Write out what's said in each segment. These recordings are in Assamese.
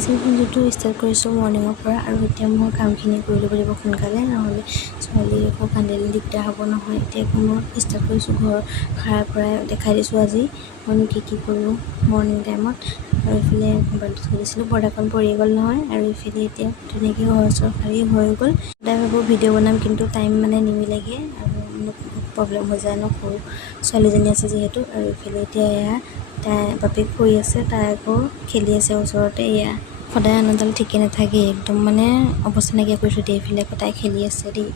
আজিৰ ভিডিঅ'টো ষ্টাৰ্ট কৰিছোঁ মৰ্ণিঙৰ পৰা আৰু এতিয়া মই কামখিনি কৰি ল'ব লাগিব সোনকালে, নহ'লে ছোৱালী আকৌ কান্দিলে দিগদাৰ হ'ব নহয়। এতিয়া মই ষ্টাৰ্ট কৰিছোঁ ঘৰ সাৰাৰ পৰাই দেখাই দিছোঁ আজি মইনো কি কৰোঁ মৰ্ণিং টাইমত। আৰু এইফালে মোবাইলটো থৈ দিছিলোঁ, পৰ্দাখন পৰি গ'ল নহয়। আৰু এইফালে এতিয়া ধুনীয়াকৈ ঘৰ চৰ সাৰি হৈ গ'ল। সদায় ভাবোঁ ভিডিঅ' বনাম, কিন্তু টাইম নিমিলেগৈ আৰু প্ৰব্লেম হৈ যায় ন, সৰু ছোৱালীজনী আছে যিহেতু। আৰু এইফালে এতিয়া এয়া তাই বাপেক শুই আছে, তাই আকৌ খেলি আছে ওচৰতে। এয়া সদায় আনডাল ঠিকে নাথাকে, একদম অৱস্থা নাইকিয়া কৰি থৈ দিয়ে। এইফালে আকৌ তাই খেলি আছে দেই।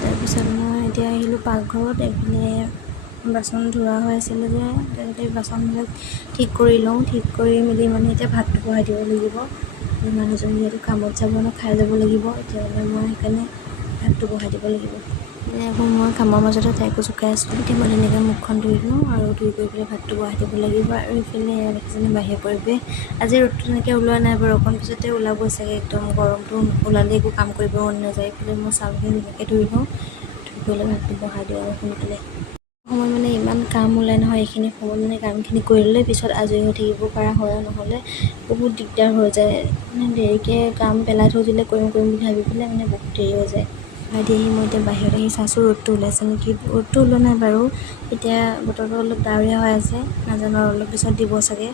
তাৰপিছত মই এতিয়া আহিলোঁ পাকঘৰত। এইফালে বাচন ধোৱা হৈ আছিলে যে, তেনেকৈ বাচনবিলাক ঠিক কৰি লওঁ। ঠিক কৰি মেলি এতিয়া ভাতটো বহাই দিব লাগিব। মানুহজন যিহেতু কামত যাব ন, খাই যাব লাগিব। এতিয়া মই সেইকাৰণে ভাতটো বহাই দিব লাগিব। আকৌ মই কামৰ মাজতে তাইকো জোকাই আছোঁ। এতিয়া মই ধুনীয়াকৈ মুখখন ধুই লওঁ আৰু ধুই কৰি পেলাই ভাতটো বহাই দিব লাগিব। আৰু এইফালে দেখিছেনে বাহিৰৰ পৰিৱেশ। আজি ৰ'দটো তেনেকৈ ওলোৱা নাই বাৰু, অকণ পিছতে ওলাবই চাগে। একদম গৰমটো ওলালে একো কাম কৰিব মন নাযায়। এইফালে মই চাউলখিনি ধুনীয়াকৈ ধুই লওঁ, ধুই পেলাই ভাতটো বহাই দিওঁ আৰু সোনকালে। সময়ত ইমান কাম ওলায় নহয়, এইখিনি সময়ত কামখিনি কৰি ল'লে পিছত আজৰি হৈ থাকিব পৰা হয়, নহ'লে বহুত দিগদাৰ হৈ যায়। দেৰিকৈ কাম পেলাই থৈ দিলে কৰিম বুলি ভাবি পেলাই বহুত দেৰি হৈ যায়। ভাইটি আহি মই এতিয়া বাহিৰত আহি চাইছোঁ ৰ'দটো ওলাইছে নেকি। ৰ'দটো ওলোৱা নাই বাৰু, এতিয়া বতৰটো অলপ ডাৱৰীয়া হৈ আছে। নাজানো আৰু অলপ পিছত দিব চাগে।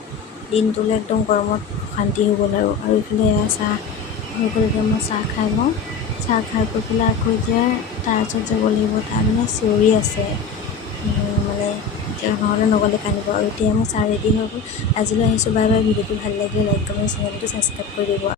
দিনটোলৈ একদম গৰমত অশান্তি হৈ গ'ল আৰু এইফালে চাহ হৈ গ'ল। এতিয়া মই চাহ খাই লওঁ। চাহ খাই কৰি পেলাই আকৌ এতিয়া তাৰ ওচৰত যাব লাগিব। তাৰ চিঞৰি আছে, এতিয়া নহ'লে নগ'লে কান্দিব। আৰু এতিয়া মোৰ চাহ ৰেডি হৈ গ'ল। আজিলৈ আহিছোঁ, বাই বাই। ভিডিঅ'টো ভাল লাগিলে লাইক, কমেণ্ট, চেনেলটো ছাবস্ক্ৰাইব কৰি দিব।